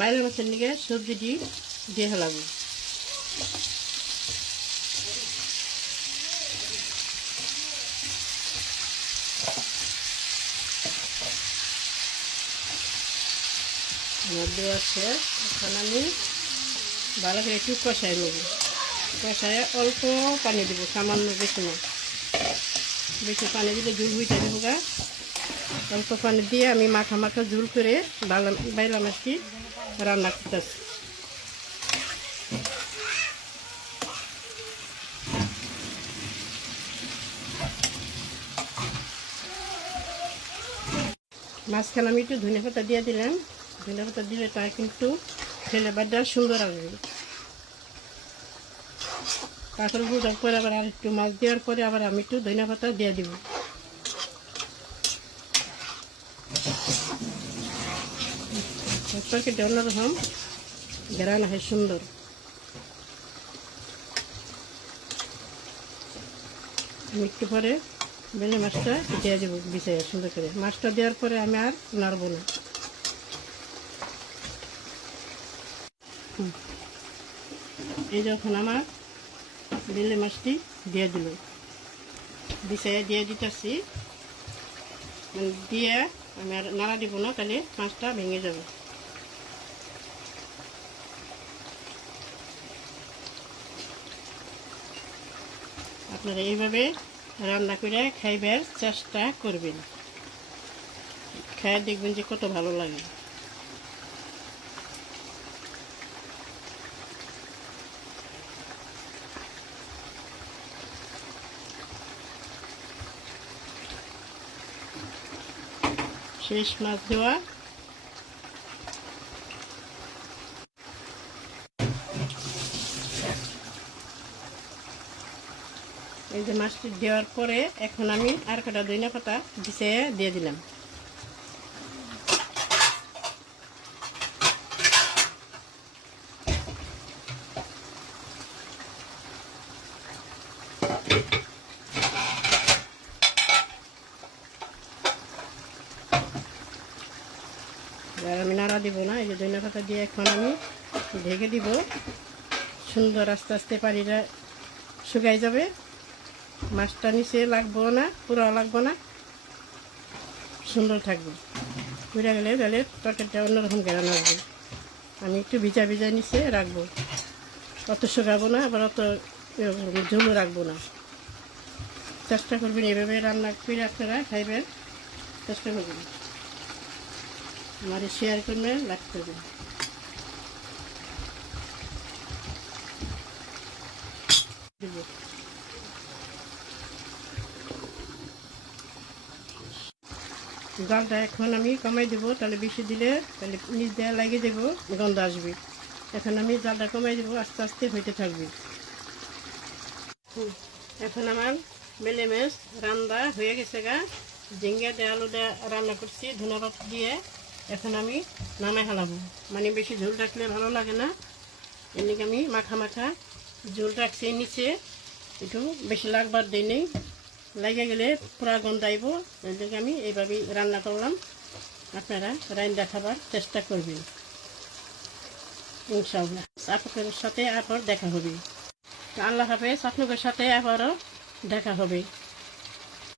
বাইরে মাছের লিগে সবজিটি দিয়ে ফেলাবো। মধ্যে আছে এখন আমি ভালো করে একটু কষাই নেব। কষায় অল্প পানি দেব, সামান্য, বেশি না। বেশি পানি দিলে ঝুল হইতে দেবো গা। অল্প পানি দিয়ে আমি মাখা মাখা ঝুল করে বাইলা মাছটি রান্না করতেছি। মাঝখানে আমি একটু ধনে পাতা দিয়ে দিলাম। ধনে পাতা দিলে তা কিন্তু ফ্লেভারটা সুন্দর আসবে। তারপরে বুঝার পরে আবার আর একটু মাছ দেওয়ার পরে আবার আমি একটু ধনে পাতা দিয়ে দিব। তরকারিটা অন্যরকম ঘেরান হয়, সুন্দর। আমি একটু পরে বেলে মাছটা দিয়ে দেবো বিছাই সুন্দর করে। মাছটা দেওয়ার পরে আমি আর নাড়ব না। এই যখন আমার বেলে মাছটি দিয়ে দিল, বিছাইয়ে দিয়ে দিতেছি, মানে দিয়ে আমি আর নাড়া দিব না, তাহলে মাছটা ভেঙে যাবে। আপনারা এইভাবে রান্না করে খাইবার চেষ্টা করবেন, খাই দেখবেন যে কত ভালো লাগে। শেষ মাছ দেওয়া। এই যে মাছটি দেওয়ার পরে এখন আমি আর কটা ধনিয়া পাতা বিছিয়ে দিয়ে দিলাম। আর আমি নাড়া দিব না। এই যে ধনিয়া পাতা দিয়ে এখন আমি ঢেকে দিব। সুন্দর আস্তে আস্তে পানিটা শুকাই যাবে। মাছটা নিচে লাগবো না, পুরো লাগবো না, সুন্দর থাকবে। পুড়ে গেলে তাহলে তরকারিটা অন্যরকম ঘেরানো আসবে। আমি একটু ভিজা ভিজা নিচে রাখবো, অত শুকাবো না, আবার অত ঝোলও রাখবো না। চেষ্টা করবেন এভাবে রান্না করে আপনারা খাইবেন, চেষ্টা করবেন। আমার শেয়ার করবেন, লাইক করবেন। জালটা এখন আমি কমাই দেবো, তাহলে বেশি দিলে তাহলে নিচ দেওয়া লাগিয়ে দেবো, গন্ধ আসবে। এখন আমি জালটা কমাই দেবো, আস্তে আস্তে হইতে থাকবে। এখন আমার বেলে মাছ রান্না হয়ে গেছে গা। ঝিঙ্গা দিয়ে আলু দিয়ে রান্না করছি ধন্যবাদ দিয়ে। এখন আমি নামাই হালাবো, মানে বেশি ঝোল রাখলে ভালো লাগে না, এদিকে আমি মাখা মাখা ঝোল রাখছি। নিচে একটু বেশি লাগবার দিই নেই, লাগে গেলে পুরা গন্ধ আইব। এদিকে আমি এইভাবেই রান্না করলাম। আপনারা রান্না খাবার চেষ্টা করবেন ইনশাআল্লাহ। আপনাদের সাথে আবার দেখা হবে। আল্লাহ হাফেজ। আপনাদের সাথে আবারও দেখা হবে।